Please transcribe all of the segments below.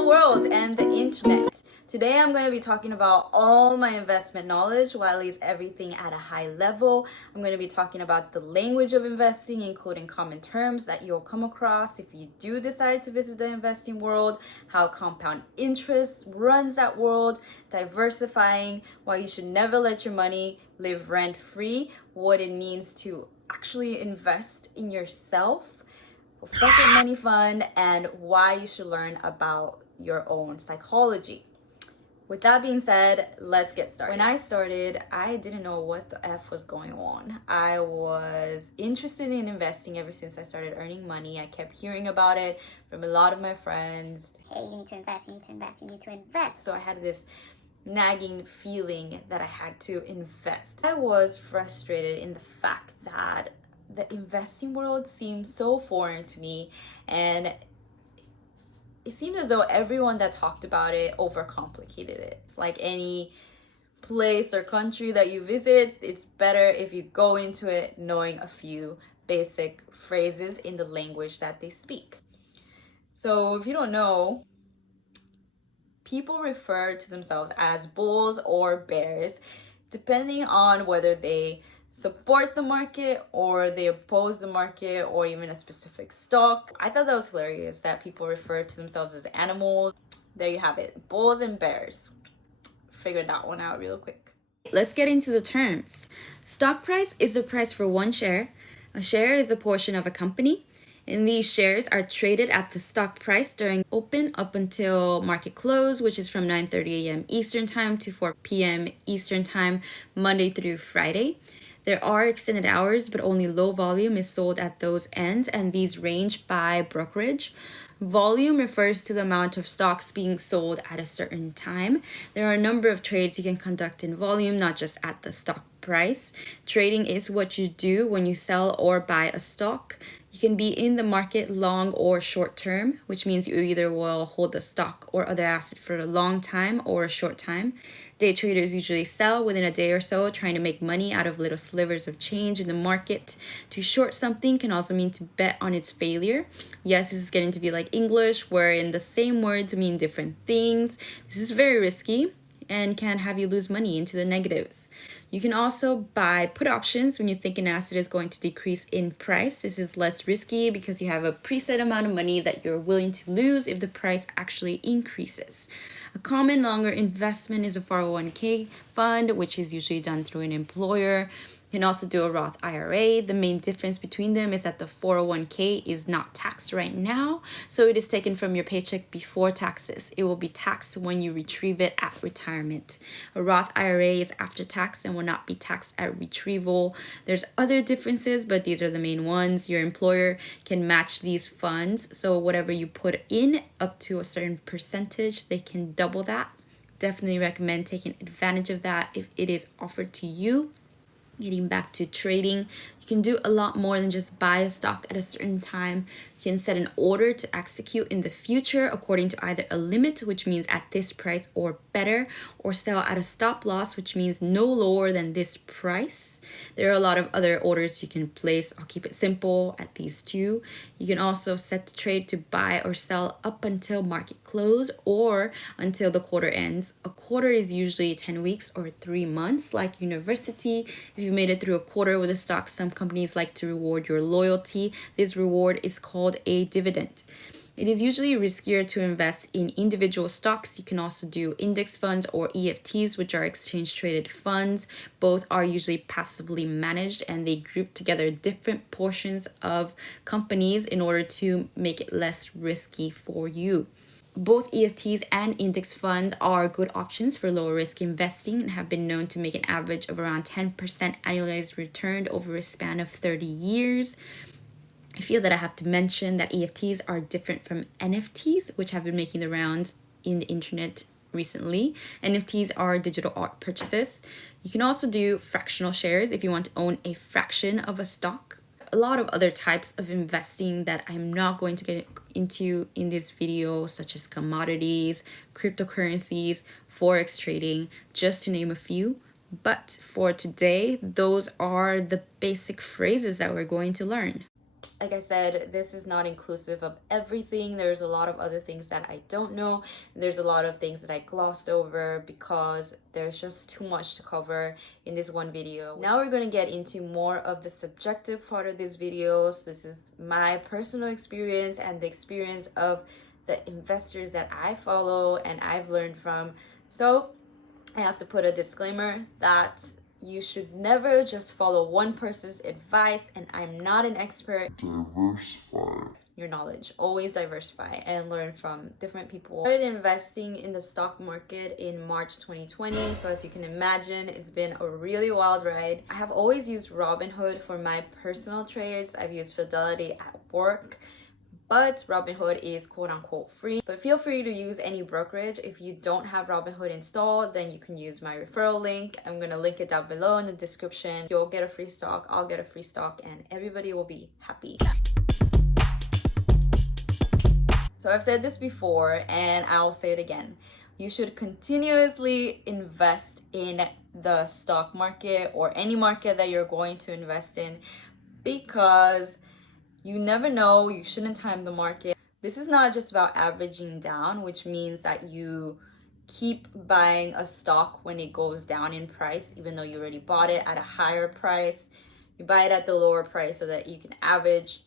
Hello world and the internet. Today I'm going to be talking about all my investment knowledge, or at least everything at a high level. I'm going to be talking about the language of investing, including common terms that you'll come across if you do decide to visit the investing world, how compound interest runs that world, diversifying, why you should never let your money live rent-free, what it means to actually invest in yourself, pocket money fund, and why you should learn about your own psychology. With that being said, let's get started. When I started, I didn't know what the F was going on. I was interested in investing ever since I started earning money. I kept hearing about it from a lot of my friends. Hey, you need to invest, you need to invest, you need to invest. So I had this nagging feeling that I had to invest. I was frustrated in the fact that the investing world seemed so foreign to me, and it seemed as though everyone that talked about it overcomplicated it. It's like any place or country that you visit, it's better if you go into it knowing a few basic phrases in the language that they speak. So if you don't know, people refer to themselves as bulls or bears, depending on whether they support the market or they oppose the market or even a specific stock. I thought that was hilarious that people refer to themselves as animals. There you have it, bulls and bears. Figured that one out real quick. Let's get into the terms. Stock price is the price for one share. A share is a portion of a company, and these shares are traded at the stock price during open up until market close, which is from 9:30 a.m. Eastern Time to 4 p.m. Eastern Time, Monday through Friday. There are extended hours, but only low volume is sold at those ends, and these range by brokerage. Volume refers to the amount of stocks being sold at a certain time. There are a number of trades you can conduct in volume, not just at the stock price. Trading is what you do when you sell or buy a stock. You can be in the market long or short term, which means you either will hold the stock or other asset for a long time or a short time. Day traders usually sell within a day or so, trying to make money out of little slivers of change in the market. To short something can also mean to bet on its failure. Yes, this is getting to be like English, wherein the same words mean different things. This is very risky and can have you lose money into the negatives. You can also buy put options when you think an asset is going to decrease in price. This is less risky because you have a preset amount of money that you're willing to lose if the price actually increases. A common longer investment is a 401k fund, which is usually done through an employer. You can also do a Roth IRA. The main difference between them is that the 401k is not taxed right now, so it is taken from your paycheck before taxes. It will be taxed when you retrieve it at retirement. A Roth IRA is after tax and will not be taxed at retrieval. There's other differences, but these are the main ones. Your employer can match these funds, so whatever you put in up to a certain percentage, they can double that. Definitely recommend taking advantage of that if it is offered to you. Getting back to trading, you can do a lot more than just buy a stock at a certain time. You can set an order to execute in the future according to either a limit, which means at this price or better, or sell at a stop loss, which means no lower than this price. There are a lot of other orders you can place. I'll keep it simple at these two. You can also set the trade to buy or sell up until market close or until the quarter ends. A quarter is usually 10 weeks or 3 months, like university. If you made it through a quarter with a stock, some companies like to reward your loyalty. This reward is called a dividend. It is usually riskier to invest in individual stocks. You can also do index funds or EFTs, which are exchange traded funds. Both are usually passively managed, and they group together different portions of companies in order to make it less risky for you. Both EFTs and index funds are good options for lower risk investing and have been known to make an average of around 10% annualized return over a span of 30 years. I feel that I have to mention that EFTs are different from NFTs, which have been making the rounds in the internet recently. NFTs are digital art purchases. You can also do fractional shares if you want to own a fraction of a stock. A lot of other types of investing that I'm not going to get into in this video, such as commodities, cryptocurrencies, forex trading, just to name a few. But for today, those are the basic phrases that we're going to learn. Like I said, this is not inclusive of everything. There's a lot of other things that I don't know. There's a lot of things that I glossed over because there's just too much to cover in this one video. Now we're going to get into more of the subjective part of this video. So this is my personal experience and the experience of the investors that I follow and I've learned from. So I have to put a disclaimer that you should never just follow one person's advice, and I'm not an expert. Diversify your knowledge. Always diversify and learn from different people. I started investing in the stock market in March 2020. So as you can imagine, it's been a really wild ride. I have always used Robinhood for my personal trades. I've used Fidelity at work. But Robinhood is quote unquote free. But feel free to use any brokerage. If you don't have Robinhood installed, then you can use my referral link. I'm gonna link it down below in the description. You'll get a free stock, I'll get a free stock, and everybody will be happy. So I've said this before and I'll say it again. You should continuously invest in the stock market or any market that you're going to invest in, because you never know. You shouldn't time the market. This is not just about averaging down, which means that you keep buying a stock when it goes down in price, even though you already bought it at a higher price. You buy it at the lower price so that you can average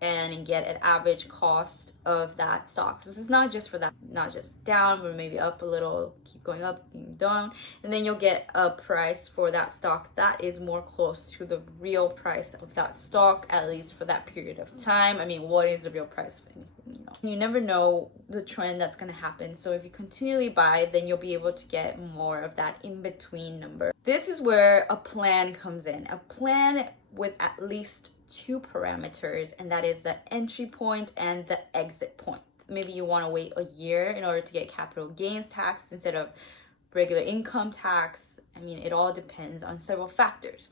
and get an average cost of that stock. So this is not just for that, not just down, but maybe up a little, keep going up, down, and then you'll get a price for that stock that is more close to the real price of that stock, at least for that period of time. I mean, what is the real price of anything, you know? You never know the trend that's gonna happen. So if you continually buy, then you'll be able to get more of that in-between number. This is where a plan comes in. A plan with at least two parameters, and that is the entry point and the exit point. Maybe you want to wait a year in order to get capital gains tax instead of regular income tax. I mean, it all depends on several factors.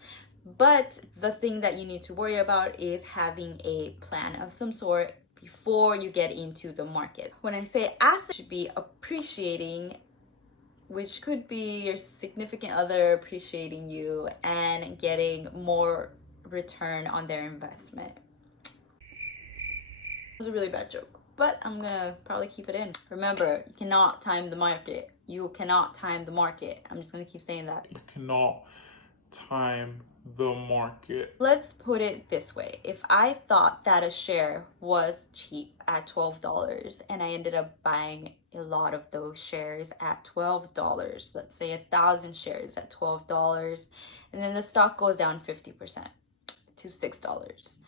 But the thing that you need to worry about is having a plan of some sort before you get into the market. When I say assets should be appreciating, which could be your significant other appreciating you and getting more return on their investment. It was a really bad joke, but I'm gonna probably keep it in. Remember, you cannot time the market. You cannot time the market. I'm just gonna keep saying that. You cannot time the market. Let's put it this way. If I thought that a share was cheap at $12 and I ended up buying a lot of those shares at $12, let's say 1,000 shares at $12, and then the stock goes down 50% to $6.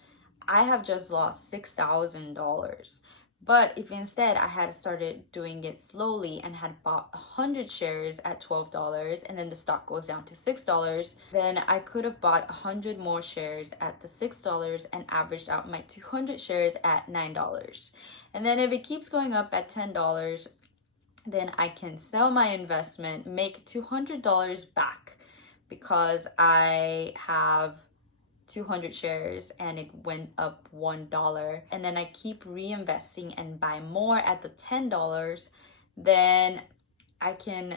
I have just lost $6,000. But if instead I had started doing it slowly and had bought 100 shares at $12 and then the stock goes down to $6, then I could have bought 100 more shares at the $6 and averaged out my 200 shares at $9. And then if it keeps going up at $10, then I can sell my investment, make $200 back, because I have 200 shares and it went up $1, and then I keep reinvesting and buy more at the $10, then I can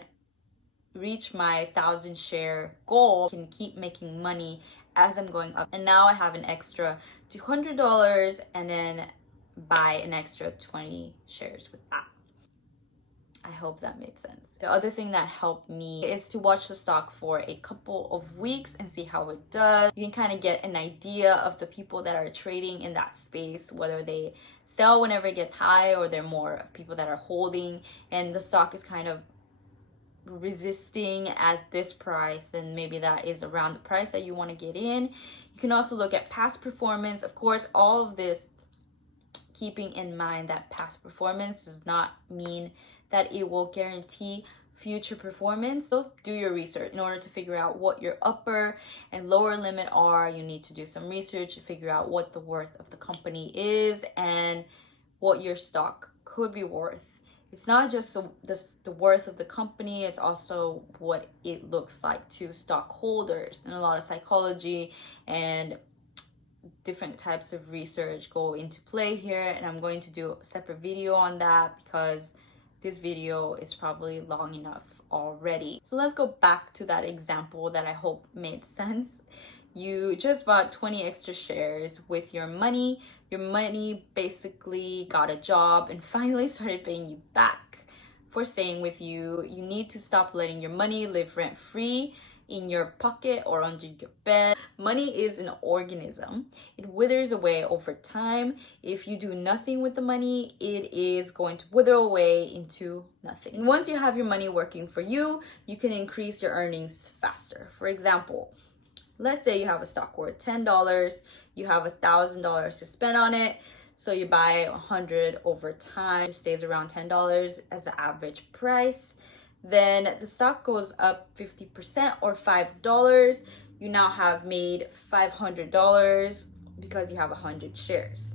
reach my 1,000 share goal, can keep making money as I'm going up. And now I have an extra $200 and then buy an extra 20 shares with that. I hope that made sense. The other thing that helped me is to watch the stock for a couple of weeks and see how it does. You can kind of get an idea of the people that are trading in that space, whether they sell whenever it gets high or they're more people that are holding, and the stock is kind of resisting at this price, and maybe that is around the price that you want to get in. You can also look at past performance. Of course, all of this keeping in mind that past performance does not mean that it will guarantee future performance. So do your research. In order to figure out what your upper and lower limit are, you need to do some research to figure out what the worth of the company is and what your stock could be worth. It's not just the worth of the company, it's also what it looks like to stockholders. And a lot of psychology and different types of research go into play here, and I'm going to do a separate video on that because this video is probably long enough already. So let's go back to that example that I hope made sense. You just bought 20 extra shares with your money. Your money basically got a job and finally started paying you back for staying with you. You need to stop letting your money live rent free in your pocket or under your bed. Money is an organism. It withers away over time. If you do nothing with the money, it is going to wither away into nothing. And once you have your money working for you, you can increase your earnings faster. For example, let's say you have a stock worth $10, you have $1,000 to spend on it. So you buy 100 over time, it stays around $10 as the average price. Then the stock goes up 50% or $5. You now have made $500 because you have 100 shares.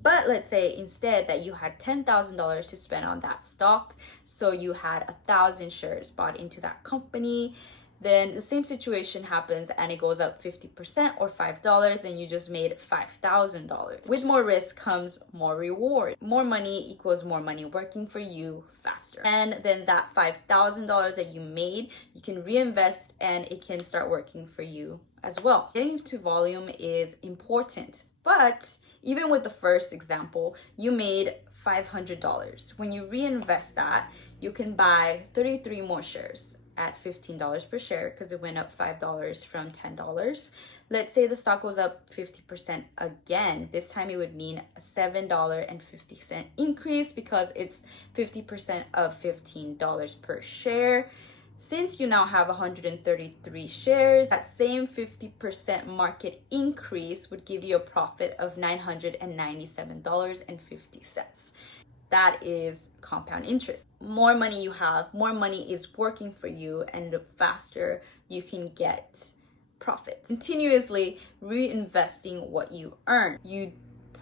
But let's say instead that you had $10,000 to spend on that stock, so you had 1,000 shares bought into that company. Then the same situation happens and it goes up 50% or $5 and you just made $5,000. With more risk comes more reward. More money equals more money working for you faster. And then that $5,000 that you made, you can reinvest and it can start working for you as well. Getting to volume is important, but even with the first example, you made $500. When you reinvest that, you can buy 33 more shares at $15 per share because it went up $5 from $10. Let's say the stock goes up 50% again. This time it would mean a $7.50 increase because it's 50% of $15 per share. Since you now have 133 shares, that same 50% market increase would give you a profit of $997.50. That is compound interest. More money you have, more money is working for you, and the faster you can get profits. Continuously reinvesting what you earn. You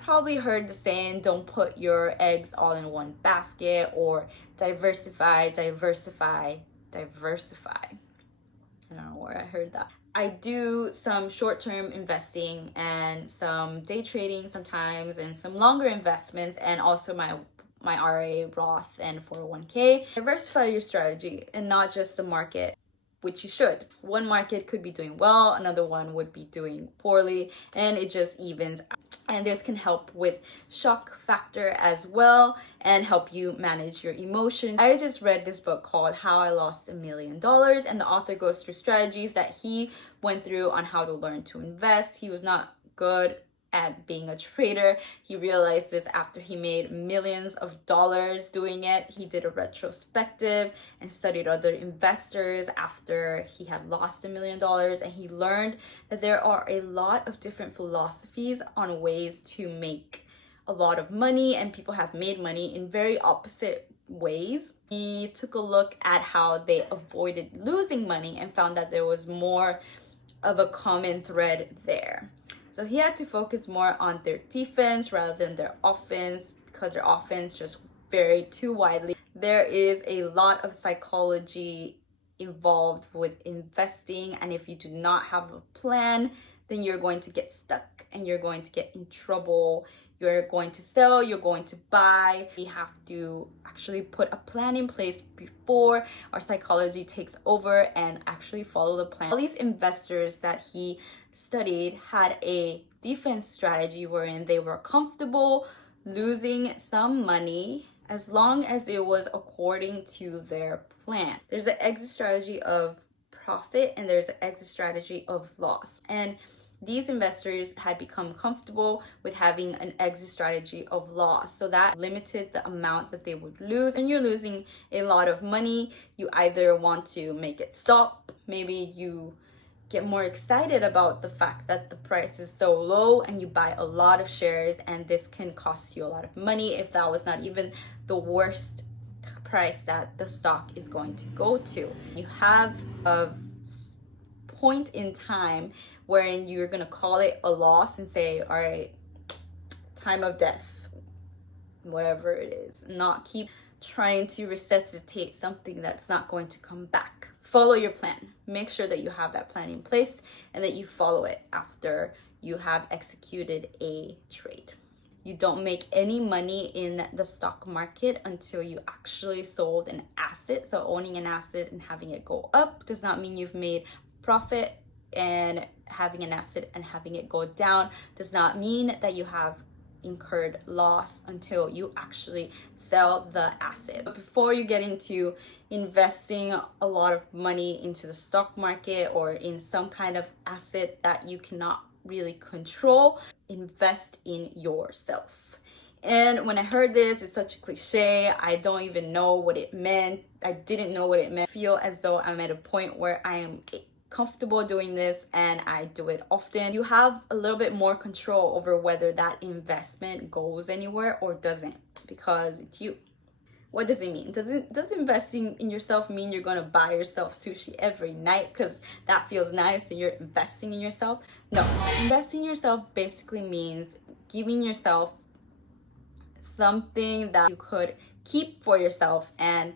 probably heard the saying, don't put your eggs all in one basket, or diversify. I don't know where I heard that. I do some short-term investing and some day trading sometimes and some longer investments, and also my RA, Roth, and 401k. Diversify your strategy and not just the market, which you should. One market could be doing well, another one would be doing poorly, and it just evens out. And this can help with shock factor as well and help you manage your emotions. I just read this book called How I Lost $1 Million, and the author goes through strategies that he went through on how to learn to invest. He was not good at being a trader. He realized this after he made millions of dollars doing it. He did a retrospective and studied other investors after he had lost $1 million, and he learned that there are a lot of different philosophies on ways to make a lot of money, and people have made money in very opposite ways. He took a look at how they avoided losing money and found that there was more of a common thread there. So he had to focus more on their defense rather than their offense, because their offense just varied too widely. There is a lot of psychology involved with investing, and if you do not have a plan, then you're going to get stuck and you're going to get in trouble. You're going to sell, you're going to buy. We have to actually put a plan in place before our psychology takes over and actually follow the plan. All these investors that he studied had a defense strategy wherein they were comfortable losing some money as long as it was according to their plan. There's an exit strategy of profit and there's an exit strategy of loss. And these investors had become comfortable with having an exit strategy of loss. So that limited the amount that they would lose. When you're losing a lot of money, you either want to make it stop. Maybe you get more excited about the fact that the price is so low and you buy a lot of shares, and this can cost you a lot of money if that was not even the worst price that the stock is going to go to. You have a point in time wherein you're going to call it a loss and say, all right, time of death, whatever it is. Not keep trying to resuscitate something that's not going to come back. Follow your plan. Make sure that you have that plan in place and that you follow it after you have executed a trade. You don't make any money in the stock market until you actually sold an asset. So owning an asset and having it go up does not mean you've made profit and having an asset and having it go down does not mean that you have incurred loss until you actually sell the asset. But before you get into investing a lot of money into the stock market or in some kind of asset that you cannot really control, invest in yourself. And when I heard this, it's such a cliche. I don't even know what it meant. I didn't know what it meant. I feel as though I'm at a point where I am comfortable doing this and I do it often. You have a little bit more control over whether that investment goes anywhere or doesn't, because it's you. What does it mean? Does investing in yourself mean you're gonna buy yourself sushi every night because that feels nice and you're investing in yourself? No. Investing in yourself basically means giving yourself something that you could keep for yourself and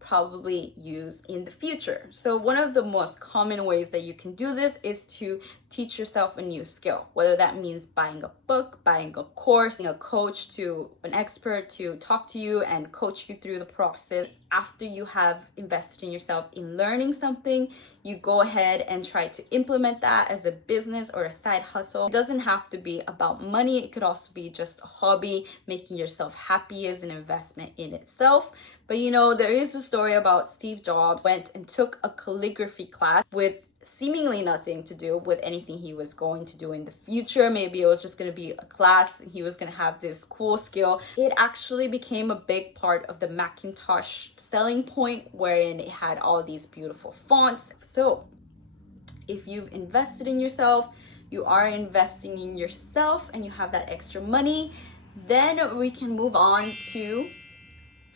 probably use in the future. So one of the most common ways that you can do this is to teach yourself a new skill, whether that means buying a book, buying a course, a coach, to an expert to talk to you and coach you through the process. After you have invested in yourself in learning something, you go ahead and try to implement that as a business or a side hustle. It doesn't have to be about money. It could also be just a hobby. Making yourself happy is an investment in itself. But you know, there is a story about Steve Jobs went and took a calligraphy class with seemingly nothing to do with anything he was going to do in the future. Maybe it was just going to be a class and he was going to have this cool skill. It actually became a big part of the Macintosh selling point, wherein it had all these beautiful fonts. So if you've invested in yourself, you are investing in yourself and you have that extra money, then we can move on to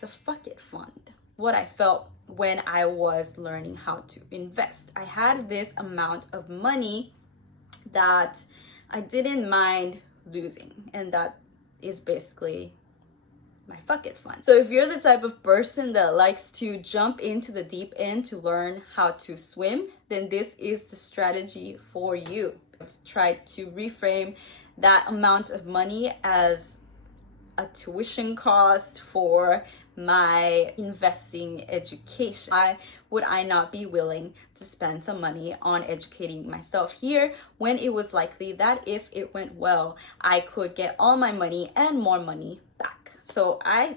the Fuck It Fund. What I felt when I was learning how to invest. I had this amount of money that I didn't mind losing, and that is basically my Fuck It Fund. So if you're the type of person that likes to jump into the deep end to learn how to swim, then this is the strategy for you. I've tried to reframe that amount of money as a tuition cost for my investing education. Why would I not be willing to spend some money on educating myself here when it was likely that if it went well, I could get all my money and more money back? So I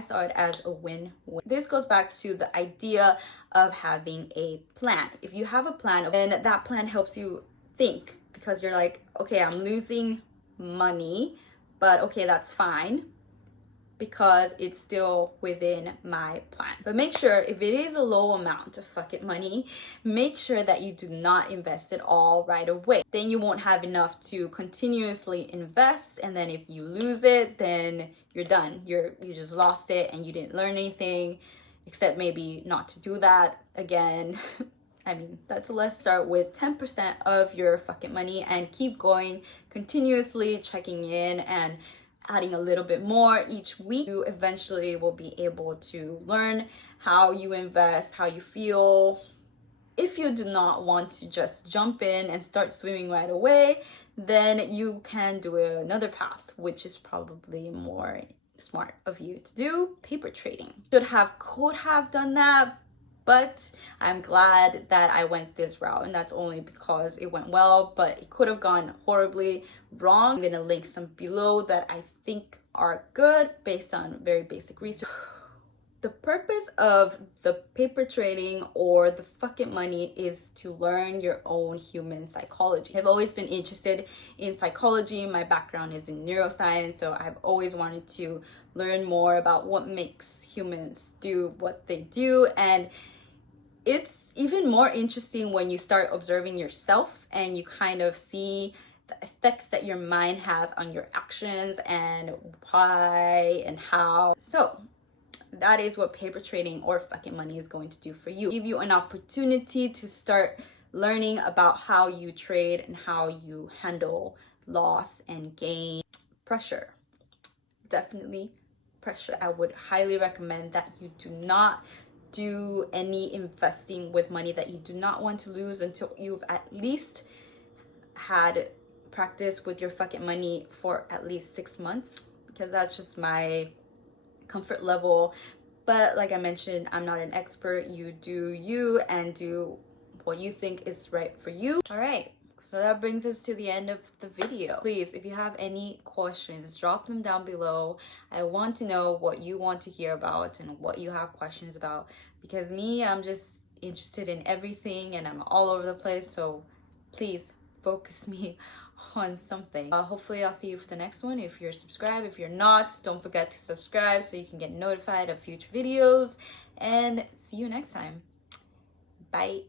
saw it as a win-win. This goes back to the idea of having a plan. If you have a plan, then that plan helps you think, because you're like, okay, I'm losing money, but okay, that's fine, because it's still within my plan. But make sure, if it is a low amount of fuck it money, make sure that you do not invest it all right away. Then you won't have enough to continuously invest, and then if you lose it, then you're done. You just lost it and you didn't learn anything, except maybe not to do that again. I mean, that's a lesson. Start with 10% of your fuck it money and keep going, continuously checking in and adding a little bit more each week. You eventually will be able to learn how you invest, how you feel. If you do not want to just jump in and start swimming right away, then you can do another path, which is probably more smart of you to do: paper trading. Could have done that, but I'm glad that I went this route, and that's only because it went well, but it could have gone horribly wrong. I'm gonna link some below that I think are good based on very basic research. The purpose of the paper trading or the fuck it money is to learn your own human psychology. I've always been interested in psychology. My background is in neuroscience, so I've always wanted to learn more about what makes humans do what they do. And it's even more interesting when you start observing yourself and you kind of see the effects that your mind has on your actions and why and how. So that is what paper trading or fucking money is going to do for you. Give you an opportunity to start learning about how you trade and how you handle loss and gain. Pressure. Definitely pressure. I would highly recommend that you do not do any investing with money that you do not want to lose until you've at least had practice with your fucking money for at least 6 months, because that's just my comfort level. But like I mentioned, I'm not an expert. You do you and do what you think is right for you. All right. So that brings us to the end of the video. Please, if you have any questions, drop them down below. I want to know what you want to hear about and what you have questions about, because me, I'm just interested in everything and I'm all over the place. So please focus me on something. Hopefully I'll see you for the next one. If you're subscribed, if you're not, don't forget to subscribe so you can get notified of future videos, and see you next time. Bye.